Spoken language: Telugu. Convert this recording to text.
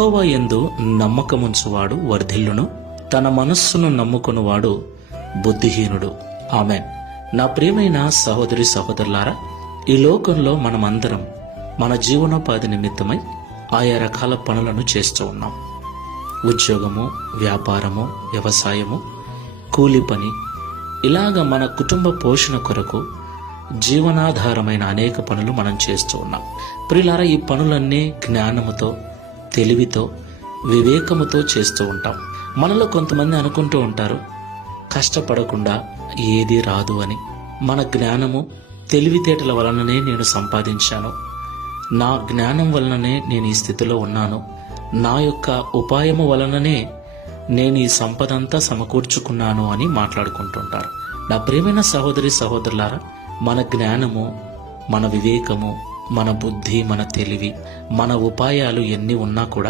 యహోవా ఎందు నమ్మకముంచువాడు వర్ధిల్లును తన మనస్సును నమ్ముకునివాడు బుద్ధిహీనుడు. ఆమె నా ప్రియమైన సహోదరి సహోదరులారా ఈ లోకంలో మనమందరం మన జీవనోపాధి నిమిత్తమై ఆయా రకాల పనులను చేస్తూ ఉన్నాం. ఉద్యోగము వ్యాపారము వ్యవసాయము కూలి పని ఇలాగ మన కుటుంబ పోషణ కొరకు జీవనాధారమైన అనేక పనులు మనం చేస్తూ ఉన్నాం. ప్రిలారా ఈ పనులన్నీ జ్ఞానముతో తెలివితో వివేకముతో చేస్తూ ఉంటాం. మనలో కొంతమంది అనుకుంటూ ఉంటారు కష్టపడకుండా ఏది రాదు అని. మన జ్ఞానము తెలివితేటల వలననే నేను సంపాదించాను. నా జ్ఞానం వలననే నేను ఈ స్థితిలో ఉన్నాను. నా యొక్క ఉపాయము వలననే నేను ఈ సంపదంతా సమకూర్చుకున్నాను అని మాట్లాడుకుంటుంటారు. నా ప్రేమైన సహోదరి సహోదరులారా మన జ్ఞానము మన వివేకము మన బుద్ధి మన తెలివి మన ఉపాయాలు ఎన్ని ఉన్నా కూడా